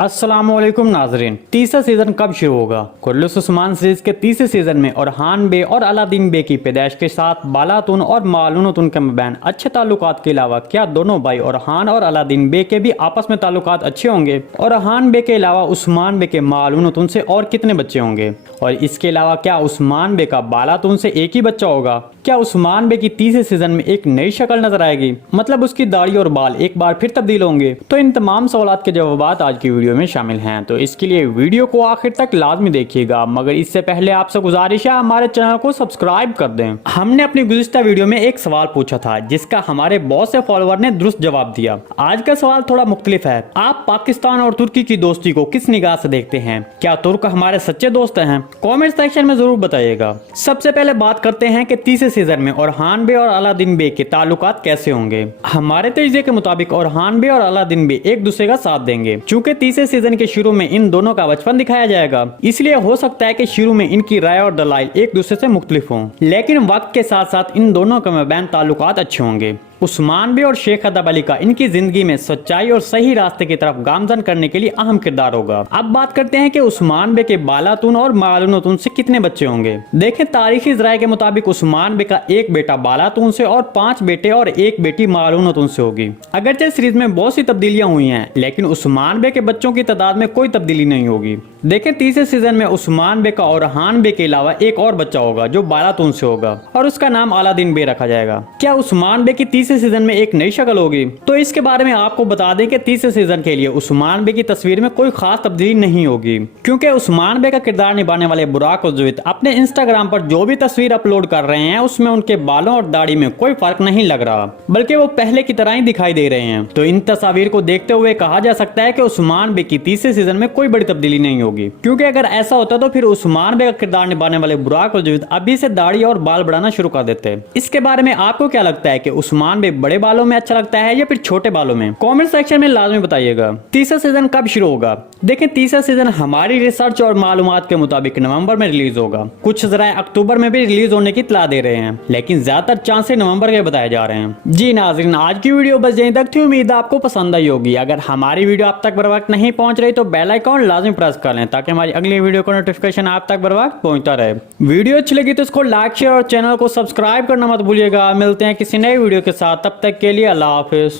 अस्सलामुअलैकुम नाजरीन, तीसरा सीजन कब शुरू होगा? कुरलुस उस्मान सीरीज के तीसरे सीजन में औरहान बे और अलादीन बे की पैदाइश के साथ बालातून और मालूनतून के मबैन अच्छे ताल्लुकात के अलावा क्या दोनों भाई औरहान और अलादीन बे के भी आपस में ताल्लुकात अच्छे होंगे? औरहान बे के अलावा उस्मान बे के मालूनतून से और कितने बच्चे होंगे? और इसके अलावा क्या उस्मान बे का बालातून से एक ही बच्चा होगा? क्या उस्मान बे की तीसरे सीजन में एक नई शक्ल नजर आएगी, मतलब उसकी दाढ़ी और बाल एक बार फिर तब्दील होंगे? तो इन तमाम सवालात के जवाब आज की वीडियो में शामिल हैं, तो इसके लिए वीडियो को आखिर तक लाजमी देखिएगा। मगर इससे पहले आपसे गुजारिश है हमारे चैनल को सब्सक्राइब कर दें। हमने अपनी गुज़िश्ता वीडियो में एक सवाल पूछा था जिसका हमारे बहुत से फॉलोअर ने दुरुस्त जवाब दिया। आज का सवाल थोड़ा मुख्तलिफ है। आप पाकिस्तान और तुर्की की दोस्ती को किस निगाह से देखते हैं? क्या तुर्क हमारे सच्चे दोस्त हैं? कमेंट सेक्शन में जरूर बताइएगा। सबसे पहले बात करते हैं कि तीसरे सीजन में औरहान बे और अलादीन बे के ताल्लुकात कैसे होंगे। हमारे तजज़िये के मुताबिक औरहान बे और अलादीन बे एक दूसरे का साथ देंगे। चूंकि तीसरे सीजन के शुरू में इन दोनों का बचपन दिखाया जाएगा, इसलिए हो सकता है कि शुरू में इनकी राय और दलाइल एक दूसरे से मुख्तलिफ हों, लेकिन वक्त के साथ साथ इन दोनों के मबैन ताल्लुकात अच्छे होंगे। उस्मान बे और शेख अदब अली का इनकी जिंदगी में सच्चाई और सही रास्ते की तरफ गामजन करने के लिए अहम किरदार होगा। अब बात करते हैं कि उस्मान बे के बालातून और मालूनतून से कितने बच्चे होंगे। देखें, तारीखी ज़राए के मुताबिक उस्मान बे का एक बेटा बालातून से और 5 बेटे और एक बेटी मालूनतून से होगी। अगरचे सीरीज में बहुत सी तब्दीलियां हुई हैं, लेकिन उस्मान बे के बच्चों की तादाद में कोई तब्दीली नहीं होगी। देखें, तीसरे सीजन में उस्मान बे का औरहान बे के अलावा एक और बच्चा होगा जो बालातून से होगा और उसका नाम अलादीन बे रखा जाएगा। क्या उस्मान बे की तीसरे सीजन में एक नई शक्ल होगी? तो इसके बारे में आपको बता दें कि तीसरे सीजन के लिए उस्मान बे की तस्वीर में कोई खास तब्दीली नहीं होगी, क्योंकि उस्मान बे का किरदार निभाने वाले बुराक उज़्वित अपने इंस्टाग्राम पर जो भी तस्वीर अपलोड कर रहे हैं उसमें उनके बालों और दाढ़ी में कोई फर्क नहीं लग रहा, बल्कि वो पहले की तरह ही दिखाई दे रहे हैं। तो इन तस्वीर को देखते हुए कहा जा सकता है कि उस्मान बे की तीसरे सीजन में कोई बड़ी तब्दीली नहीं होगी, क्योंकि अगर ऐसा होता तो फिर उस्मान बे का किरदार निभाने वाले बुराक उज़्वित अभी से दाढ़ी और बाल बढ़ाना शुरू कर देते। इसके बारे में आपको क्या लगता है कि उस्मान बे बड़े बालों में अच्छा लगता है या फिर छोटे बालों में? कमेंट सेक्शन में लाजमी बताइएगा। तीसरा सीजन कब शुरू होगा? देखें, तीसरा सीजन हमारी रिसर्च और मालूमात के मुताबिक नवंबर में रिलीज होगा। कुछ ज़राए अक्टूबर में भी रिलीज होने की इत्तला दे रहे हैं, लेकिन ज्यादातर चांसेस नवंबर के बताए जा रहे हैं। जी नाज़रीन, आज की वीडियो बस यहीं तक थी। उम्मीद आपको पसंद आई होगी। अगर हमारी वीडियो आप तक बर वक्त नहीं पहुंच रही तो बेल आइकॉन लाजमी प्रेस कर लें ताकि हमारी अगली वीडियो का नोटिफिकेशन आप तक बर वक्त पहुंचता रहे। वीडियो अच्छी लगी तो इसको लाइक, शेयर और चैनल को सब्सक्राइब करना मत भूलिएगा। मिलते हैं किसी नई वीडियो के साथ, तब तक के लिए अल्लाह हाफिज।